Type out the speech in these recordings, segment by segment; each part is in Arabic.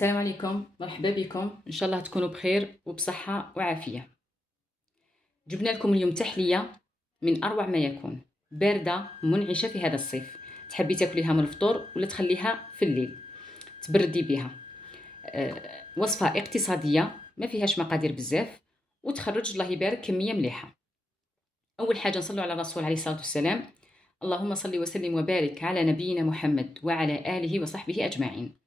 السلام عليكم، مرحبا بكم، إن شاء الله تكونوا بخير وبصحة وعافية. جبنا لكم اليوم تحلية من أروع ما يكون، باردة منعشة في هذا الصيف. تحبي تاكليها من الفطور ولا تخليها في الليل تبردي بها. وصفة اقتصادية ما فيهاش مقادير بزاف وتخرج الله يبارك كمية مليحة. أول حاجة نصلوا على الرسول عليه الصلاة والسلام. اللهم صل وسلم وبارك على نبينا محمد وعلى آله وصحبه أجمعين.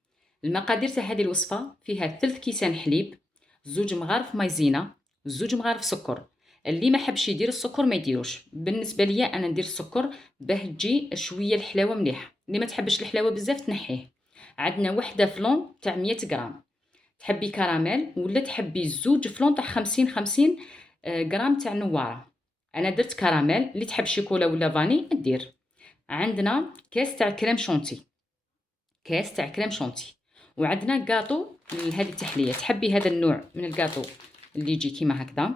المقادير تاع هذه الوصفة فيها 3 كيسان حليب، 2 مغارف مايزينا، 2 مغارف سكر. اللي ما حبش يدير السكر ما يديروش. بالنسبة ليا أنا ندير السكر باه تجي شوية الحلاوة مليحة. اللي ما تحبش الحلاوة بزاف تنحيه. عندنا وحدة فلون تاع 100 غرام. تحبي كراميل ولا تحبي 2 فلون تاع 50 غرام تاع نوارة. أنا درت كراميل، اللي تحب شيكولا ولا فاني دير. عندنا كاس تاع كريم شونتي، كاس تاع كريم شونتي. وعندنا كاطو لهذه التحليه. تحبي هذا النوع من الكاطو اللي يجي كيما هكذا،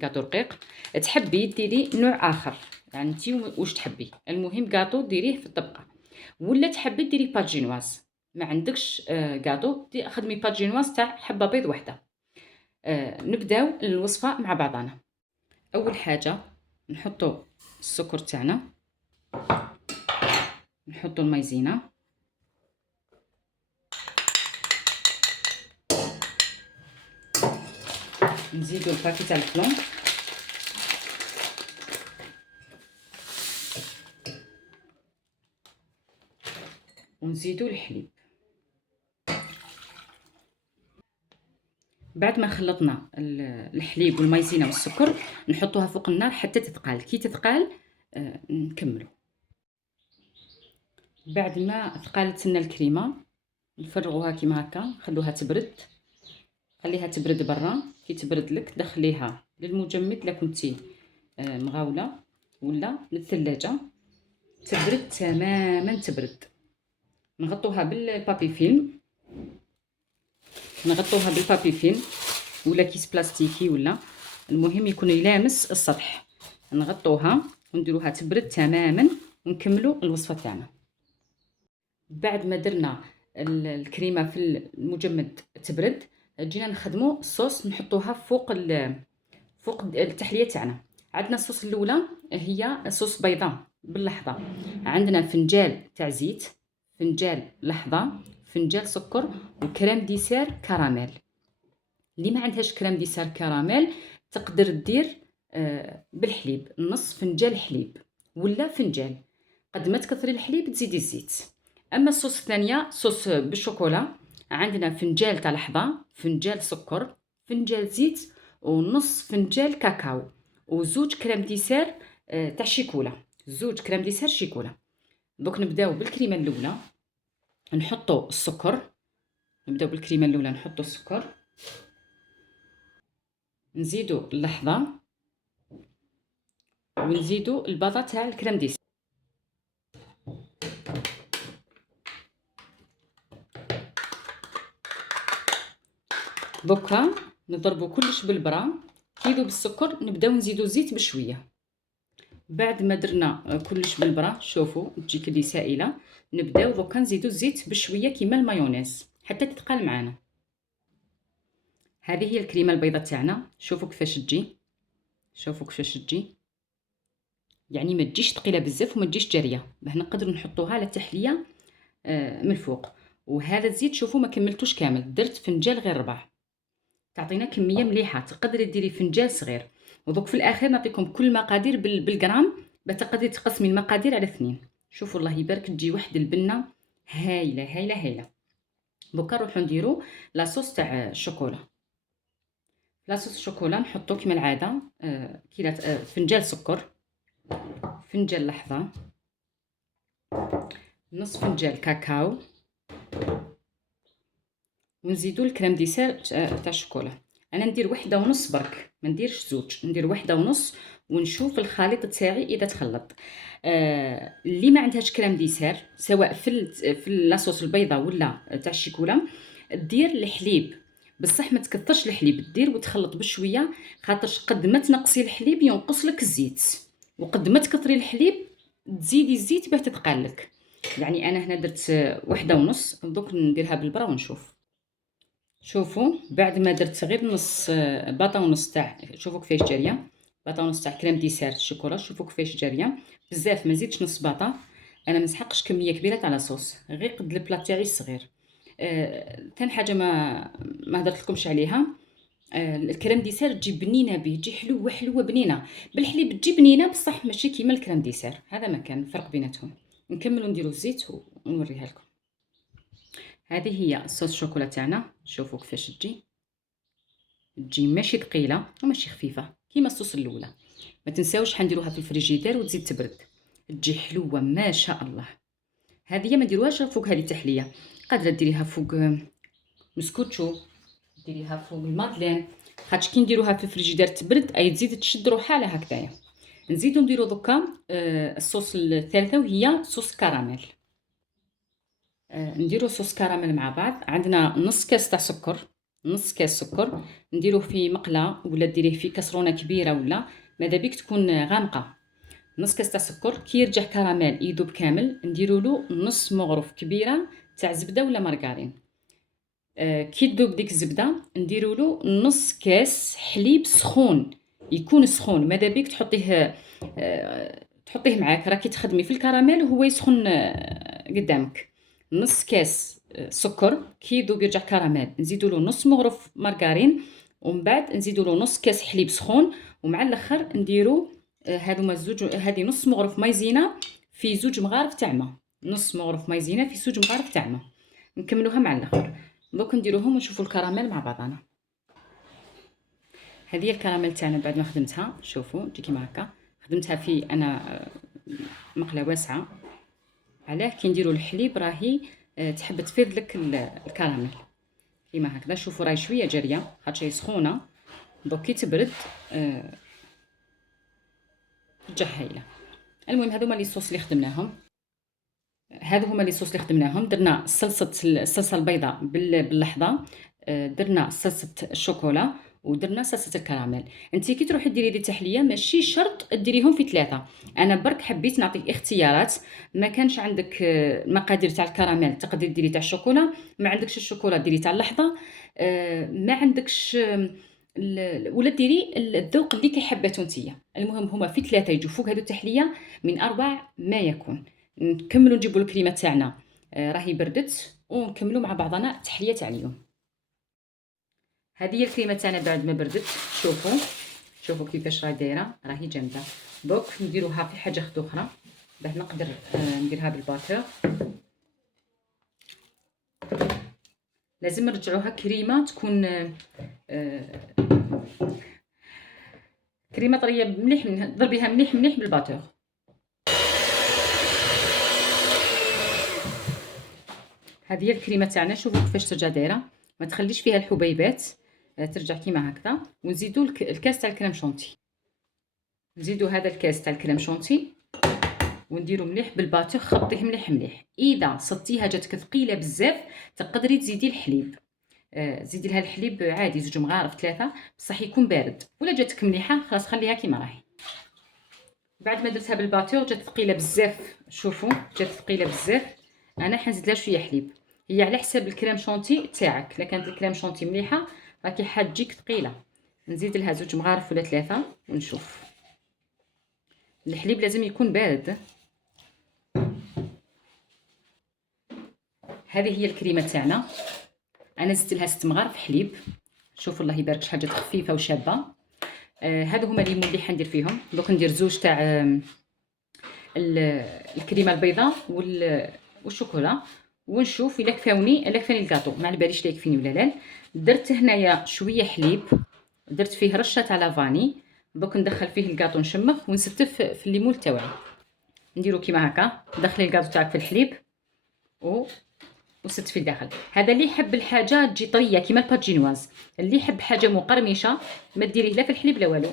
كاطو رقيق، تحبي ديري نوع اخر، يعني انت واش تحبي. المهم كاطو ديريه في الطبقه. ولا تحبي ديري بات جينواز، ما عندكش كاطو خدمي بات جينواز تاع حبه بيض وحده. نبداو الوصفه مع بعضنا. اول حاجه نحطو السكر تاعنا، نحطو المايزينا، نزيدو الباكي تاع الفلون، ونزيدو الحليب. بعد ما خلطنا الحليب والمايزينا والسكر نحطوها فوق النار حتى تثقل. كي تثقل نكملو. بعد ما ثقلت لنا الكريمه نفرغوها كيما هكا، نخلوها تبرد، خليها تبرد برا. كي تبرد لك دخليها للمجمد لا كنتي مغاوله، ولا للثلاجه تبرد تماما تبرد. نغطوها بالبابي فيلم، نغطوها بالبابي فيلم ولا كيس بلاستيكي، ولا المهم يكون يلامس السطح. نغطوها ونديروها تبرد تماما ونكملوا الوصفه تاعنا. بعد ما درنا الكريمه في المجمد تبرد، جينا نخدموا الصوص نحطوها فوق التحليه تاعنا. عندنا الصوص الاولى هي صوص بيضاء باللحظه. عندنا فنجال تاع زيت، فنجال لحظه، فنجال سكر، وكريم ديسير كراميل. اللي ما عندهاش كريم ديسير كراميل تقدر دير بالحليب، نص فنجان حليب ولا فنجان. قد ما تكثري الحليب تزيدي الزيت. اما الصوص الثانيه صوص بالشوكولا، عندنا فنجان تاع لحظه، فنجان سكر، فنجان زيت، ونص فنجان كاكاو، وزوج كريم ديسير تاع شيكولا، زوج كريم ديسير شيكولا. دوك نبداو بالكريمه الاولى، نحطو السكر. نبداو بالكريمه الاولى نحطو السكر، نزيدو اللحظه، ونزيدو الباطا تاع الكريم ديسير. دوكا نضربو كلش بالبرا. كي يذوب السكر نبداو نزيدو الزيت بشويه. بعد ما درنا كلش بالبرا، شوفوا تجي كلي سائله، نبداو دوكا نزيدو الزيت بشويه كيما المايونيز حتى تتقال معانا. هذه هي الكريمه البيضاء تاعنا. شوفوا كيفاش تجي، شوفوا كيفاش تجي، يعني ما تجيش ثقيله بزاف وما تجيش جاريه، باه نقدروا نحطوها على التحليه من الفوق. وهذا الزيت شوفوا ما كملتوش كامل، درت فنجان غير ربع، تعطينا كميه مليحه. تقدري ديري فنجان صغير. ودوك في الاخير نعطيكم كل المقادير بالغرام بتقدري تقسمي المقادير على 2. شوفوا الله يبارك تجي واحد البنه هايله هايله هايله. دوكا نروحو نديرو لاصوص تاع الشوكولا. لاصوص الشوكولا نحطو كيما العاده فنجان سكر، فنجان لحظه، نص فنجان كاكاو، ونزيدو الكريم ديسير تاع الشوكولا. انا ندير 1.5 برك، ما نديرش 2، ندير 1.5 ونشوف الخليط تاعي اذا تخلط. اللي ما عندهاش كريم ديسير سواء في لاصوص البيضاء ولا تاع الشيكولا دير الحليب، بصح ما تكثرش الحليب، دير وتخلط بشويه، خاطرش قد ما تنقصي الحليب ينقص لك الزيت، وقد ما تكثري الحليب تزيدي الزيت باه تتقال لك. يعني انا هنا درت 1.5، دوك نديرها بالبرا ونشوف. شوفوا بعد ما درت غير نص باطا ونص تاع، شوفوا كيفاش جاريه، باطا ونص تاع كريم ديسير الشوكولا، شوفوا كيفاش جاريه بزاف، ما زيدتش نص باطا. انا ما نسحقش كميه كبيره تاع لاصوص، غير قد البلا تاعي الصغير. ثاني حاجه ما هضرت لكمش عليها، الكريم ديسير تجي بنينه به، تجي حلوه حلوه بنينه، بالحليب تجي بنينه بصح ماشي كيما الكريم ديسير، هذا ما كان الفرق بيناتهم. نكملوا نديروا الزيت ونوريها لكم. هذه هي الصوص شوكولا تاعنا، شوفوا كيفاش تجي ماشي ثقيله وماشي خفيفه كيما الصوص الاولى. ما تنساوش حنديروها في الفريجيدير وتزيد تبرد، تجي حلوه ما شاء الله. هذه ما نديروهاش فوق هذه تحليه، قادره ديريها فوق مسكوتشو، ديريها فوق المادلين، خاطش كي نديروها في الفريجيدير تبرد اي تزيد تشد روحها على هكذايا. نزيدو نديرو دوكا الصوص الثالثه وهي صوص كراميل. نديرو صوص كراميل مع بعض. عندنا نص كاس تاع سكر، نص كاس سكر نديروه في مقله ولا ديريه في كاسرونه كبيره، ولا ماذا بيك تكون غامقه. نص كاس تاع سكر. كي يرجع كراميل يذوب كامل نديرو له نص مغرف كبيره تاع زبده ولا مارغرين. كي تذوب ديك الزبده نديرو له نص كاس حليب سخون، يكون سخون، ماذا بيك تحطيه معاك راكي تخدمي في الكراميل وهو يسخن قدامك. نص كاس سكر. كي يذوب يرجع كراميل نزيدو له نص مغرف مارغرين، ومن بعد نزيدو له نص كاس حليب سخون، ومع الاخر نديرو هذوما الزوج، هذه نص مغرف مايزينا في زوج مغارف تاع ما، نص مغرف مايزينا في زوج مغارف تاع ما. نكملوها مع الاخر. دوك نديروهم ونشوفوا الكراميل مع بعضنا. هذه الكراميل تاعنا بعد ما خدمتها، شوفوا تجي كيما هكا. خدمتها في انا مقله واسعه، علاه كي نديروا الحليب راهي تحب تفيض لك الكراميل كيما هكذا. شوفوا راهي شويه جاريه خاطش هي سخونه، دوك كي تبرد ترجع هايله. المهم هذوما لي صوص اللي خدمناهم، هادو هما لي صوص اللي خدمناهم. درنا الصلصه البيضاء باللحظه، درنا صلصه الشوكولا، ودرنا صلصه الكراميل. انت كي تروحي ديري لي تحليه ماشي شرط ديريهم في ثلاثه، انا برك حبيت نعطيك اختيارات. ما كانش عندك مقادير تاع الكراميل تقدري ديري تاع الشوكولا، ما عندكش الشوكولا ديري تاع اللحظه، ما عندكش ولا ديري الذوق اللي كيحباتو نتيا. المهم هما في ثلاثه يجوا فوق هذو التحليه من اروع ما يكون. نكملوا نجيبوا الكريمه تاعنا، راهي بردت، ونكملوا مع بعضنا التحليه تاع اليوم. هذه هي الكريمه تاعنا بعد ما بردت، شوفوا كيفاش راهي دايره، راهي جامده. دوك نديروها في حاجه اخرى باه نقدر نديرها بالباتور. لازم نرجعوها كريمه تكون كريمه طريه مليح، ضربيها مليح مليح بالباتور. هذه هي الكريمه تاعنا، شوفوا كيفاش ترجع دايره، ما تخليش فيها الحبيبات، ترجع كيما هكذا. ونزيدوا الكاس تاع الكريم شونتي، نزيدوا هذا الكاس تاع الكريم شونتي ونديروا مليح بالباتور، خبطيه مليح مليح. اذا صدتيها جاتك ثقيله بزاف تقدري تزيدي الحليب، زيدي لها الحليب عادي زوج مغارف ثلاثه، بصح يكون بارد. ولا جاتك مليحه خلاص خليها كيما راهي. بعد ما درتها بالباتور جات ثقيله بزاف، شوفوا جات ثقيله بزاف، انا حنزيد لها شويه حليب. هي على حساب الكريم شونتي تاعك، الا كانت الكريم شونتي مليحه راكي حتجيك ثقيله. نزيد لها زوج مغارف ولا ثلاثه ونشوف. الحليب لازم يكون بارد. هذه هي الكريمه تاعنا، انا زدت لها 6 مغارف حليب. شوفوا الله يبارك شحال جات خفيفه وشابه. هادو هما الليمون اللي حندير فيهم. دوك ندير زوج تاع الكريمه البيضاء والشوكولا، ونشوف الا كفاوني الكاطو. ما على باليش لا يكفيني ولا لا. درت هنايا شويه حليب، درت فيه رشه تاع لافاني. دوك ندخل فيه الكاطو نشمخ ونستف في الليمون تاعي. نديرو كيما هكا، دخلي الكاطو تاعك في الحليب وست في الداخل. هذا اللي يحب الحاجه تجي طريه كيما الباجينواز، اللي يحب حاجه مقرمشه ما ديريه لا في الحليب لا والو،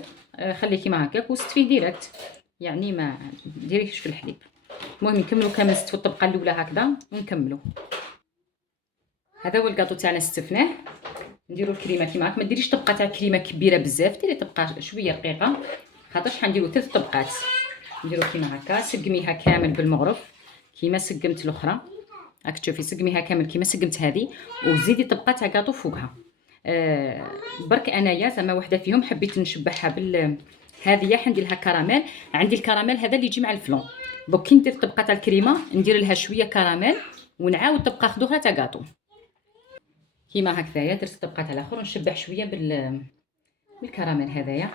خليه كيما هكاك وست فيه ديريكت، يعني ما ديريهش في الحليب. المهم نكملوا كامل نستفوا الطبقه الاولى هكذا ونكملوا. هذا هو الكاطو تاعنا استفناه. نديروا الكريمه كيما هكا، ما ديريش طبقه تاع كريمه كبيره بزاف، ديري طبقه شويه رقيقه خاطرش حنديروا 3 طبقات. نديروا كيما هكا، سقميها كامل بالمغرف كيما سقمت الاخرى. راك تشوفي سقميها كامل كيما سقمت هذه، وزيدي طبقه تاع كاطو فوقها. برك انايا زعما وحده فيهم حبيت نشبعها هذه حندير لها كراميل. عندي الكراميل هذا اللي يجي مع الفلون. دوك كي ندير طبقه تاع الكريمه ندير لها شويه كراميل ونعاود طبقه اخرى تاع كاطو كيما هكذايا. درت طبقه تاع الاخر ونشبع شويه بالكراميل هذايا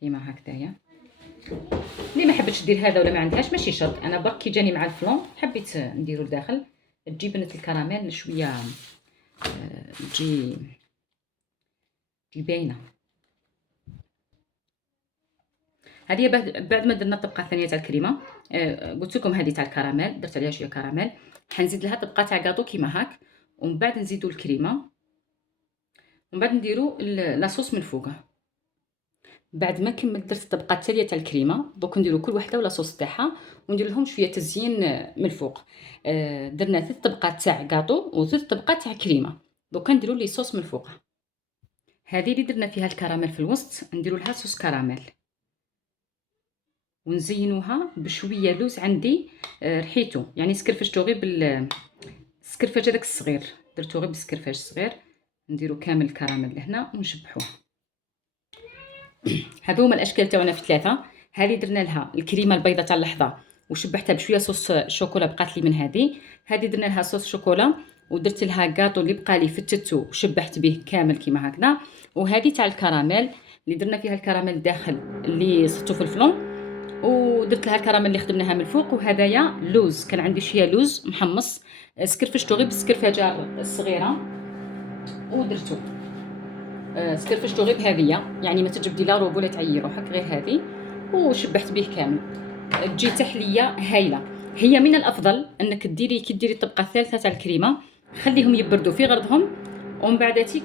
كيما هكذايا. اللي ما حبتش دير هذا ولا ما عندهاش ماشي شرط، انا برك كي جاني مع الفلون حبيت نديرو لداخل تجي بنه الكراميل شويه تجي باينه. هذه بعد ما درنا الطبقه الثانيه تاع الكريمه، قلت لكم هذه تاع الكراميل درت عليها شويه كراميل، حنزيد لها طبقه تاع كاطو كيما هاك، ومن بعد نزيدو الكريمه، ومن بعد نديرو لاصوص من فوق. بعد ما كملت درت الطبقه التاليه تاع الكريمه، دوك نديرو كل وحده ولاصوص تاعها وندير لهم شويه تزيين من الفوق. درنا 3 طبقات تاع كاطو و3 طبقات تاع كريمه، دوك نديرو لي صوص من فوق. هذه اللي درنا فيها الكراميل في الوسط نديرو لها صوص كراميل، ونزينوها بشويه لوز عندي رحيتو، يعني سكرفشتو غير بالسكرفاج هذاك الصغير، درتو غير بالسكرفاج الصغير. نديرو كامل الكراميل لهنا ونشبحوه. هادو هما الاشكال تاعنا في 3. هذه درنا لها الكريمه البيضاء تاع اللحظه وشبحتها بشويه صوص شوكولا بقات لي من هذه درنا لها صوص شوكولا ودرت لها كاطو اللي بقى لي فتتو وشبحت به كامل كيما هكذا. وهذه تاع الكراميل اللي درنا فيها الكراميل داخل اللي صدتو في الفلون، ودرت لها الكراميل اللي خدمناها من الفوق. وهدايا لوز، كان عندي شويه لوز محمص سكرفشتو غير بالسكرفاجه الصغيره ودرتو سكرفشتو غير بهذيا، يعني ما تجبدي لا روب ولا تعيي روحك، غير هذه وشبحت به كامل. تجي تحليه هايله. هي من الافضل انك كي ديري الطبقه الثالثه تاع الكريمه خليهم يبردوا في غرضهم، ومن بعداتيك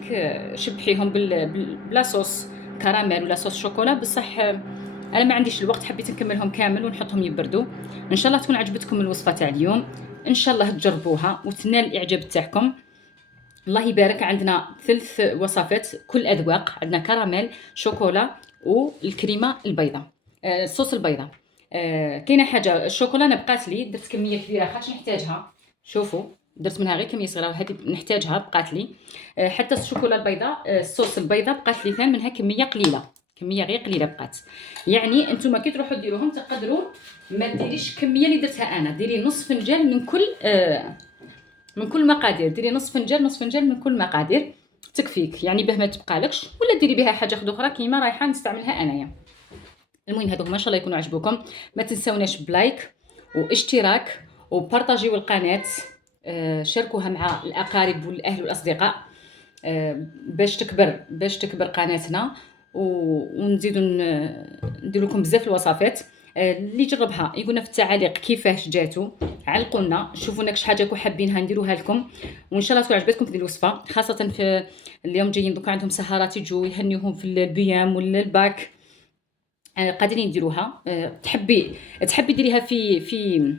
شبحيهم بلا صوص كراميل ولا صوص شوكولا. بصح انا ما عنديش الوقت، حبيت نكملهم كامل ونحطهم يبردوا. ان شاء الله تكون عجبتكم الوصفه تاع اليوم، ان شاء الله تجربوها وتنال الاعجاب تاعكم. الله يبارك. عندنا 3 وصفات كل اذواق، عندنا كراميل شوكولا والكريمه البيضاء الصوص البيضاء. كاينه حاجه الشوكولا انا بقات لي، درت كميه كبيره خاطش نحتاجها. شوفوا درت منها غير كميه صغيره وهذه نحتاجها بقات لي. حتى الشوكولا البيضاء الصوص البيضاء بقات لي ثاني منها كميه قليله، كميه غير قليله بقات. يعني انتم كي تروحوا ديروهم تقدروا ما ديريش الكميه اللي درتها انا، ديري نص فنجان من كل مقادير، ديري نص فنجان من كل مقادير تكفيك، يعني به ما تبقالكش، ولا ديري بها حاجه اخرى كيما رايحه نستعملها انايا. المهم هذوك ما شاء الله يكونوا عجبوكم. ما تنسوناش بلايك واشتراك وبارطاجيو القناه، شاركوها مع الاقارب والاهل والاصدقاء باش تكبر قناتنا، ونزيدوا ندير لكم بزاف الوصفات. اللي جربها يقولنا في التعاليق كيفاش جاتو، علقوا لنا شوفوا لنا شي حاجه حابينها نديروها لكم، وان شاء الله تكون عجبتكم هذه الوصفه. خاصه في اليوم جايين دوك عندهم سهرات يجوا يهنيوهم في البيام ولا الباك، قادرين يديروها. تحبي ديريها في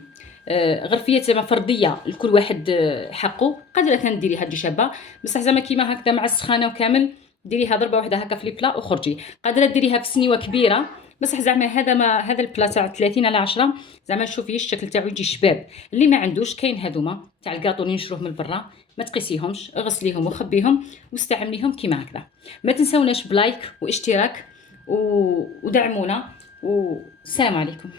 غرفيه زعما فرديه لكل واحد حقه، قادره كان ديريها تجي شابه. بصح زعما كيما هكذا مع السخانه وكامل ديريها ضربه واحده هكا في البلا وخرجي. قادره ديريها في سنيوه كبيره، بصح زعما هذا البلا تاع 30 على 10 زعما شوفي الشكل تاعو يجي شباب. اللي ما عندوش كاين هذوما تاع الكاطو اللي نشروه من برا، ما تقيسيهمش، غسليهم وخبيهم واستعمليهم كيما هكذا. ما تنسوناش بلايك واشتراك ودعمونا، والسلام عليكم.